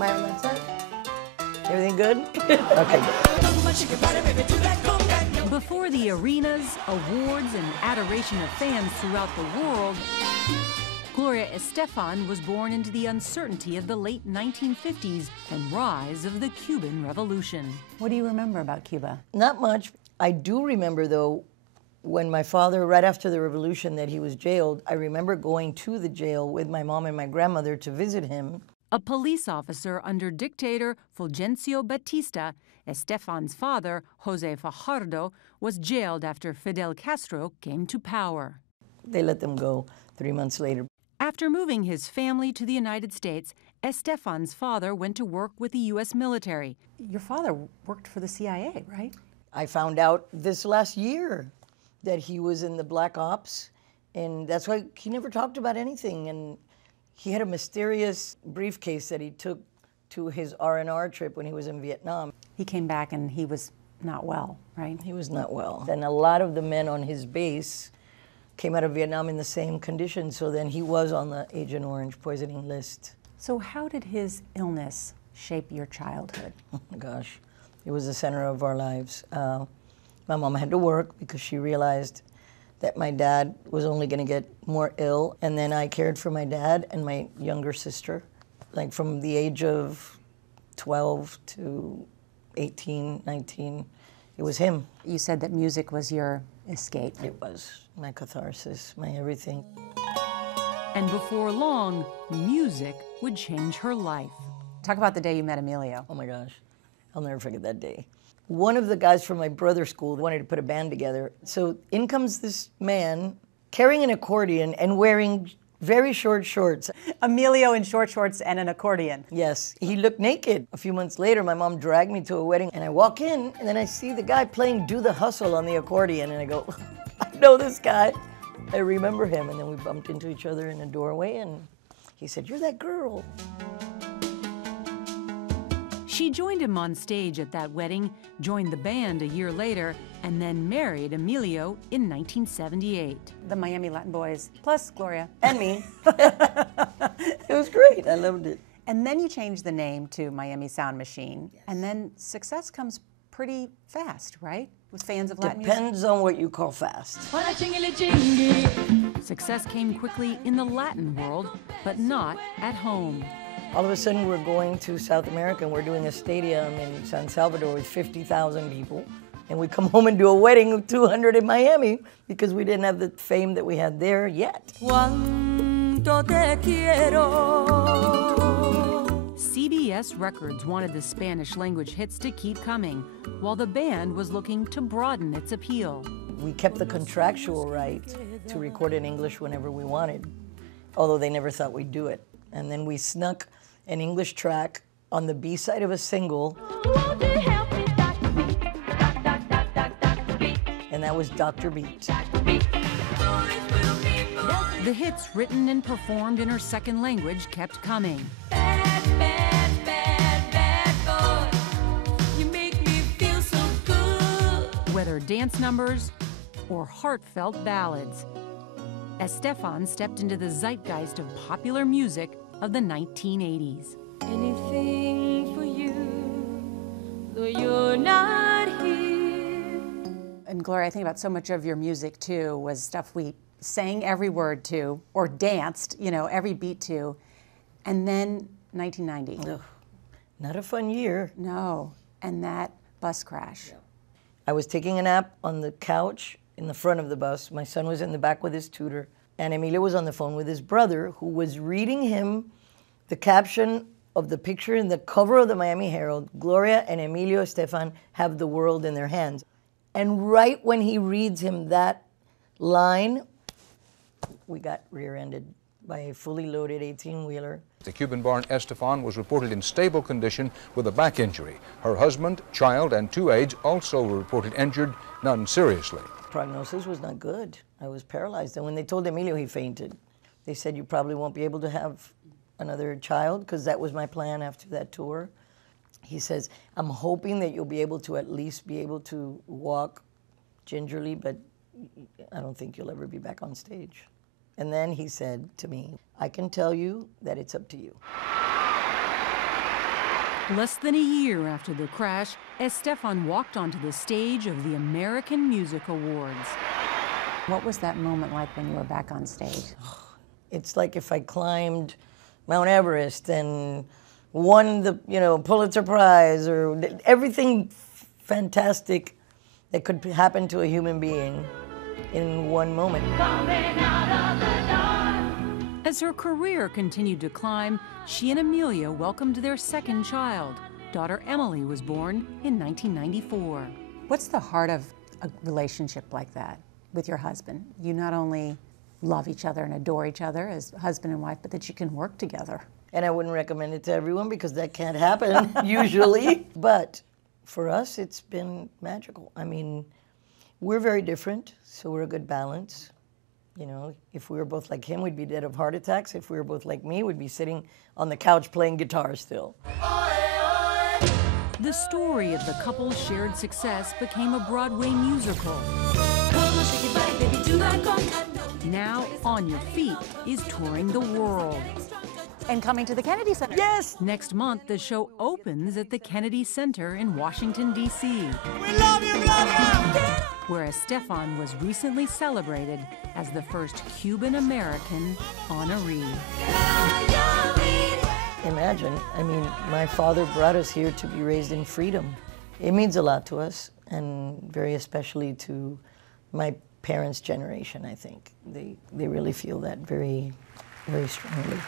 Am I on that side? Everything good? Okay. Before the arenas, awards, and adoration of fans throughout the world, Gloria Estefan was born into the uncertainty of the late 1950s and rise of the Cuban Revolution. What do you remember about Cuba? Not much. I do remember, though, when my father, right after the revolution that he was jailed, I remember going to the jail with my mom and my grandmother to visit him. A police officer under dictator Fulgencio Batista, Estefan's father, Jose Fajardo, was jailed after Fidel Castro came to power. They let them go 3 months later. After moving his family to the United States, Estefan's father went to work with the U.S. military. Your father worked for the CIA, right? I found out this last year that he was in the Black Ops, and that's why he never talked about anything. And he had a mysterious briefcase that he took to his R&R trip when he was in Vietnam. He came back and he was not well, right? He was not well. And a lot of the men on his base came out of Vietnam in the same condition, so then he was on the Agent Orange poisoning list. So how did his illness shape your childhood? Oh my gosh, it was the center of our lives. My mom had to work because she realized that my dad was only going to get more ill, and then I cared for my dad and my younger sister, like from the age of 12 to 18, 19. It was him. You said that music was your escape. It was my catharsis, my everything. And before long, music would change her life. Talk about the day you met Emilio. Oh my gosh, I'll never forget that day. One of the guys from my brother's school wanted to put a band together. So in comes this man carrying an accordion and wearing very short shorts. Emilio in short shorts and an accordion. Yes, he looked naked. A few months later, my mom dragged me to a wedding, and I walk in, and then I see the guy playing Do the Hustle on the accordion, and I go, I know this guy. I remember him, and then we bumped into each other in a doorway, and he said, "You're that girl." She joined him on stage at that wedding, joined the band a year later, and then married Emilio in 1978. The Miami Latin Boys, plus Gloria. And me. It was great. I loved it. And then you changed the name to Miami Sound Machine, yes. And then success comes pretty fast, right? With fans of Latin music? Depends on what you call fast. Success came quickly in the Latin world, but not at home. All of a sudden, we're going to South America, and we're doing a stadium in San Salvador with 50,000 people. And we come home and do a wedding of 200 in Miami because we didn't have the fame that we had there yet. CBS Records wanted the Spanish-language hits to keep coming, while the band was looking to broaden its appeal. We kept the contractual right to record in English whenever we wanted, although they never thought we'd do it. And then we snuck an English track on the B-side of a single, and that was Dr. Beat. The hits written and performed in her second language kept coming. Whether dance numbers or heartfelt ballads, Estefan stepped into the zeitgeist of popular music of the 1980s. Anything for you, though you're not here. And Gloria, I think about so much of your music too was stuff we sang every word to or danced, you know, every beat to. And then 1990. Ugh, not a fun year. No, and that bus crash. Yeah. I was taking a nap on the couch in the front of the bus. My son was in the back with his tutor, and Emilio was on the phone with his brother, who was reading him the caption of the picture in the cover of the Miami Herald. Gloria and Emilio Estefan have the world in their hands. And right when he reads him that line, we got rear-ended by a fully loaded 18-wheeler. The Cuban-born Estefan was reported in stable condition with a back injury. Her husband, child, and 2 aides also were reported injured, none seriously. Prognosis was not good. I was paralyzed. And when they told Emilio he fainted, they said, "You probably won't be able to have another child," because that was my plan after that tour. He says, "I'm hoping that you'll be able to at least be able to walk gingerly, but I don't think you'll ever be back on stage." And then he said to me, "I can tell you that it's up to you." Less than a year after the crash, Estefan walked onto the stage of the American Music Awards. What was that moment like when you were back on stage? It's like if I climbed Mount Everest and won the, Pulitzer Prize, or everything fantastic that could happen to a human being in one moment. As her career continued to climb, she and Amelia welcomed their second child. Daughter Emily was born in 1994. What's the heart of a relationship like that with your husband? You not only love each other and adore each other as husband and wife, but that you can work together. And I wouldn't recommend it to everyone because that can't happen usually. But for us, it's been magical. I mean, we're very different, so we're a good balance. If we were both like him, we'd be dead of heart attacks. If we were both like me, we'd be sitting on the couch playing guitar still. The story of the couple's shared success became a Broadway musical. Now, On Your Feet is touring the world. And coming to the Kennedy Center. Yes! Next month, the show opens at the Kennedy Center in Washington, D.C. We love you, Gloria! Where Estefan was recently celebrated as the first Cuban-American honoree. Imagine, my father brought us here to be raised in freedom. It means a lot to us, and very especially to my parents' generation, I think. They really feel that very, very strongly.